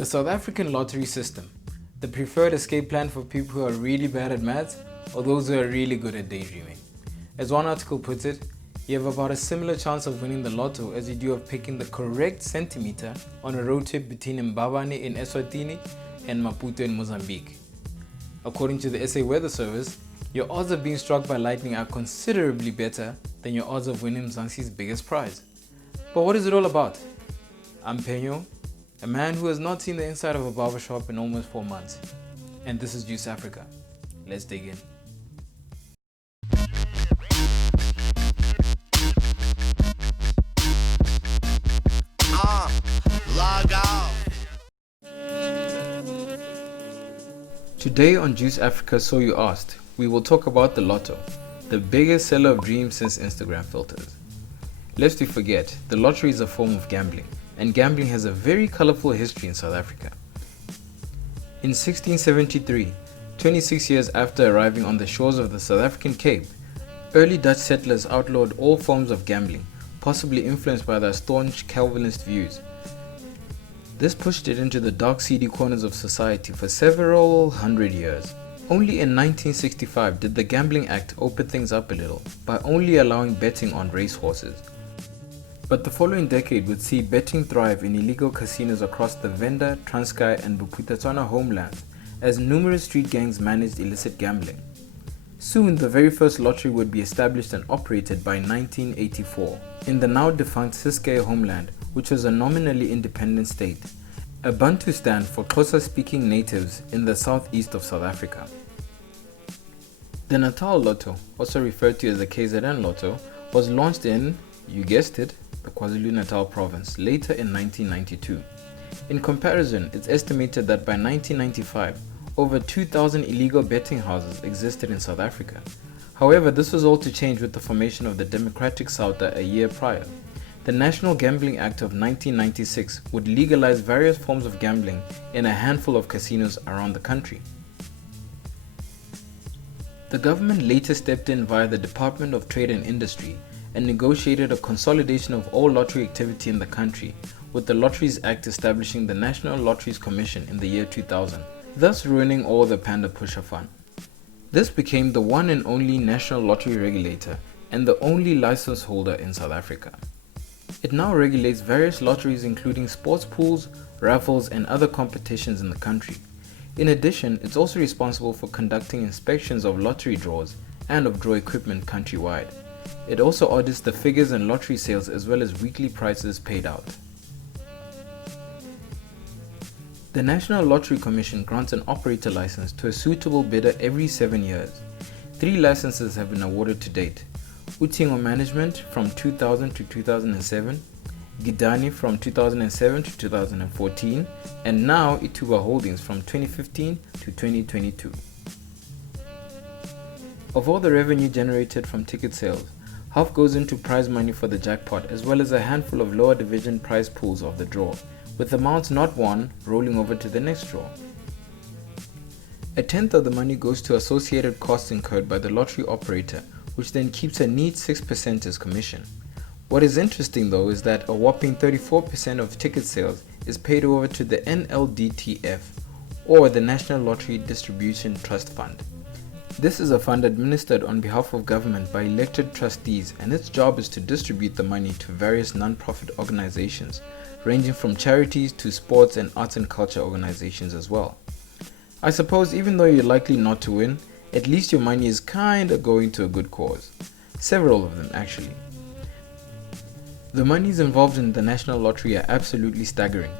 The South African lottery system, the preferred escape plan for people who are really bad at maths or those who are really good at daydreaming. As one article puts it, you have about a similar chance of winning the lotto as you do of picking the correct centimeter on a road trip between Mbabane in Eswatini and Maputo in Mozambique. According to the SA Weather Service, your odds of being struck by lightning are considerably better than your odds of winning Mzansi's biggest prize. But what is it all about? I'm Penyo, a man who has not seen the inside of a barbershop in almost 4 months. And this is Joos Africa. Let's dig in. Log off. Today on Joos Africa So You Asked, we will talk about the lotto, the biggest seller of dreams since Instagram filters. Lest we forget, the lottery is a form of gambling, and gambling has a very colorful history in South Africa. In 1673, 26 years after arriving on the shores of the South African Cape, early Dutch settlers outlawed all forms of gambling, possibly influenced by their staunch Calvinist views. This pushed it into the dark, seedy corners of society for several hundred years. Only in 1965 did the Gambling Act open things up a little by only allowing betting on racehorses. But the following decade would see betting thrive in illegal casinos across the Venda, Transkei and Bophuthatswana homelands as numerous street gangs managed illicit gambling. Soon, the very first lottery would be established and operated by 1984 in the now defunct Ciskei homeland, which was a nominally independent state, a Bantustan for Xhosa-speaking natives in the southeast of South Africa. The Natal Lotto, also referred to as the KZN Lotto, was launched in, you guessed it, the KwaZulu-Natal province, later in 1992. In comparison, it's estimated that by 1995, over 2,000 illegal betting houses existed in South Africa. However, this was all to change with the formation of the Democratic South a year prior. The National Gambling Act of 1996 would legalize various forms of gambling in a handful of casinos around the country. The government later stepped in via the Department of Trade and Industry and negotiated a consolidation of all lottery activity in the country, with the Lotteries Act establishing the National Lotteries Commission in the year 2000, thus ruining all the phanda-phusha fun. This became the one and only national lottery regulator and the only license holder in South Africa. It now regulates various lotteries including sports pools, raffles and other competitions in the country. In addition, it's also responsible for conducting inspections of lottery draws and of draw equipment countrywide. It also audits the figures and lottery sales as well as weekly prices paid out. The National Lottery Commission grants an operator license to a suitable bidder every 7 years. 3 licenses have been awarded to date: Utingo Management from 2000 to 2007, Gidani from 2007 to 2014, and now Ituba Holdings from 2015 to 2022. Of all the revenue generated from ticket sales, half goes into prize money for the jackpot as well as a handful of lower division prize pools of the draw, with amounts not won rolling over to the next draw. A tenth of the money goes to associated costs incurred by the lottery operator, which then keeps a neat 6% as commission. What is interesting though is that a whopping 34% of ticket sales is paid over to the NLDTF, or the National Lottery Distribution Trust Fund. This is a fund administered on behalf of government by elected trustees, and its job is to distribute the money to various non-profit organizations, ranging from charities to sports and arts and culture organizations as well. I suppose even though you're likely not to win, at least your money is kinda going to a good cause. Several of them actually. The monies involved in the National Lottery are absolutely staggering.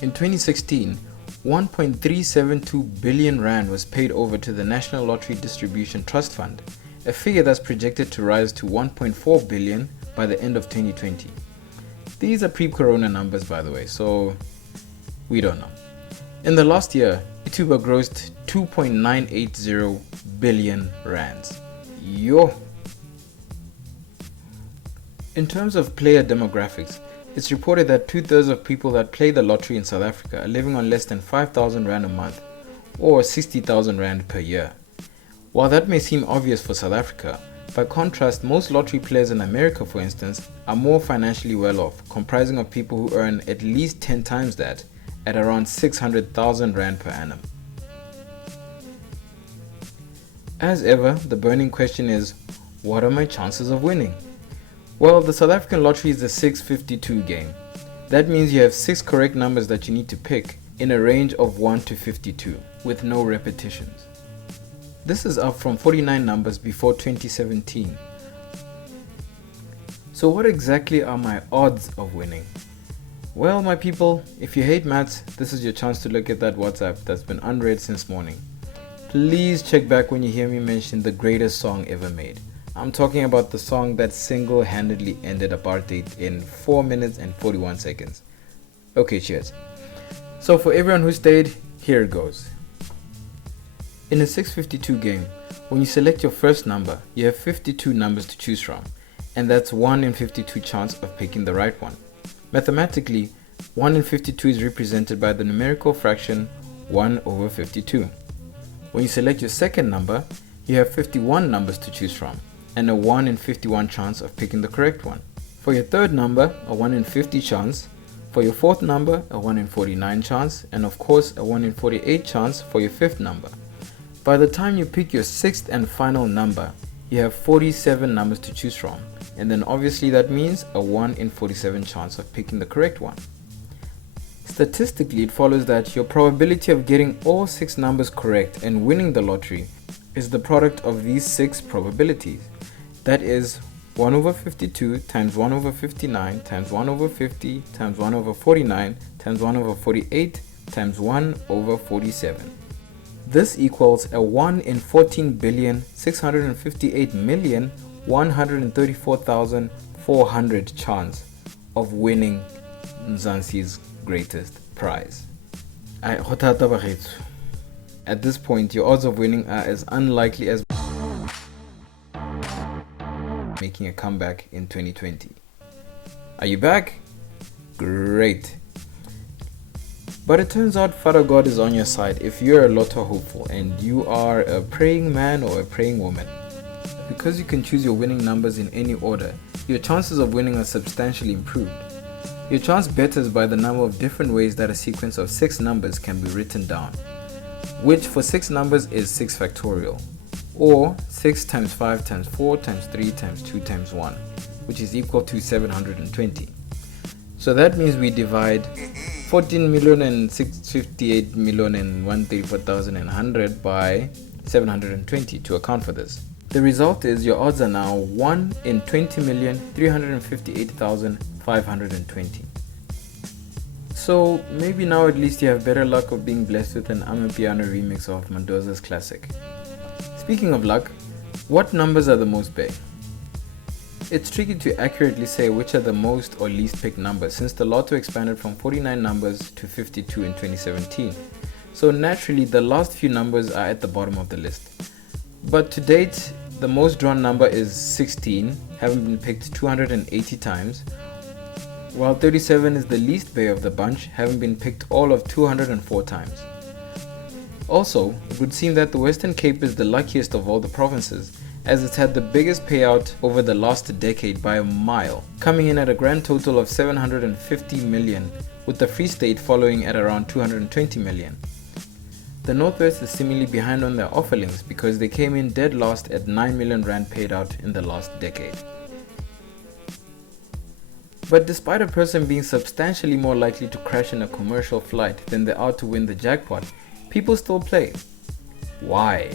In 2016, 1.372 billion rand was paid over to the National Lottery Distribution Trust Fund, a figure that's projected to rise to 1.4 billion by the end of 2020. These are pre-corona numbers, by the way, so we don't know. In the last year, Ituba grossed 2.980 billion rands. Yo! In terms of player demographics, it's reported that 2/3 of people that play the lottery in South Africa are living on less than 5,000 rand a month, or 60,000 rand per year. While that may seem obvious for South Africa, by contrast, most lottery players in America, for instance, are more financially well off, comprising of people who earn at least 10 times that, at around 600,000 Rand per annum. As ever, the burning question is, what are my chances of winning? Well, the South African lottery is a 652 game. That means you have 6 correct numbers that you need to pick in a range of 1 to 52 with no repetitions. This is up from 49 numbers before 2017. So what exactly are my odds of winning? Well, my people, if you hate maths, this is your chance to look at that WhatsApp that's been unread since morning. Please check back when you hear me mention the greatest song ever made. I'm talking about the song that single-handedly ended apartheid in 4 minutes and 41 seconds. Okay, cheers. So for everyone who stayed, here it goes. In a 652 game, when you select your first number, you have 52 numbers to choose from, and that's 1 in 52 chance of picking the right one. Mathematically, 1 in 52 is represented by the numerical fraction 1 over 52. When you select your second number, you have 51 numbers to choose from, and a 1 in 51 chance of picking the correct one. For your third number, a 1 in 50 chance. For your fourth number, a 1 in 49 chance, and of course a 1 in 48 chance for your fifth number. By the time you pick your sixth and final number, you have 47 numbers to choose from, and then obviously that means a 1 in 47 chance of picking the correct one. Statistically, it follows that your probability of getting all 6 numbers correct and winning the lottery is the product of these 6 probabilities. That is 1 over 52 times 1 over 59 times 1 over 50 times 1 over 49 times 1 over 48 times 1 over 47. This equals a 1 in 14,658,134,400 chance of winning Mzansi's greatest prize. At this point, your odds of winning are as unlikely as making a comeback in 2020. Are you back? Great. But it turns out Father God is on your side if you're a lotto hopeful and you are a praying man or a praying woman. Because you can choose your winning numbers in any order, your chances of winning are substantially improved. Your chance betters by the number of different ways that a sequence of 6 numbers can be written down, which for 6 numbers is 6 factorial, or 6 times 5 times 4 times 3 times 2 times 1, which is equal to 720. So that means we divide 14,658,134,100 by 720 to account for this. The result is your odds are now 1 in 20,358,520. So maybe now at least you have better luck of being blessed with an Amapiano remix of Mendoza's classic. Speaking of luck, what numbers are the most big? It's tricky to accurately say which are the most or least picked numbers since the lotto expanded from 49 numbers to 52 in 2017. So naturally the last few numbers are at the bottom of the list. But to date, the most drawn number is 16, having been picked 280 times, while 37 is the least big of the bunch, having been picked all of 204 times. Also, it would seem that the Western Cape is the luckiest of all the provinces, as it's had the biggest payout over the last decade by a mile, coming in at a grand total of 750 million, with the Free State following at around 220 million. The Northwest is seemingly behind on their offerings because they came in dead last at 9 million Rand paid out in the last decade. But despite a person being substantially more likely to crash in a commercial flight than they are to win the jackpot, people still play. Why?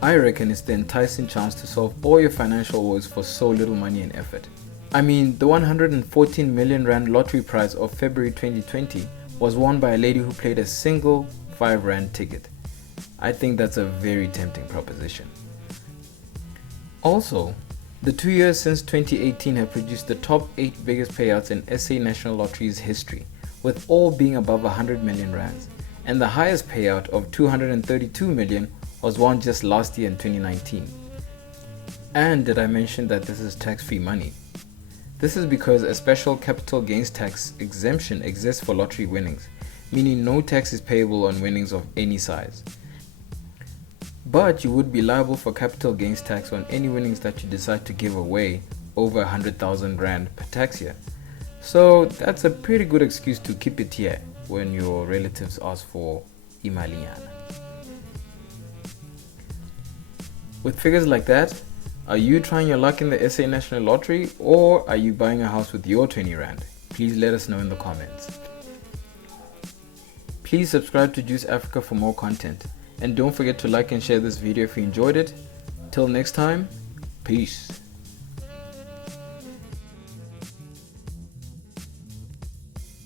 I reckon it's the enticing chance to solve all your financial woes for so little money and effort. I mean, the 114 million Rand lottery prize of February 2020 was won by a lady who played a single 5 Rand ticket. I think that's a very tempting proposition. Also, the 2 years since 2018 have produced the top 8 biggest payouts in SA National Lottery's history, with all being above 100 million rands, and the highest payout of 232 million was won just last year in 2019. And did I mention that this is tax-free money? This is because a special capital gains tax exemption exists for lottery winnings, meaning no tax is payable on winnings of any size. But you would be liable for capital gains tax on any winnings that you decide to give away over 100,000 Rand per tax year. So that's a pretty good excuse to keep it here, when your relatives ask for imaliana. With figures like that, are you trying your luck in the SA National Lottery, or are you buying a house with your 20 Rand? Please let us know in the comments. Please subscribe to Joos Africa for more content, and don't forget to like and share this video if you enjoyed it. Till next time, peace.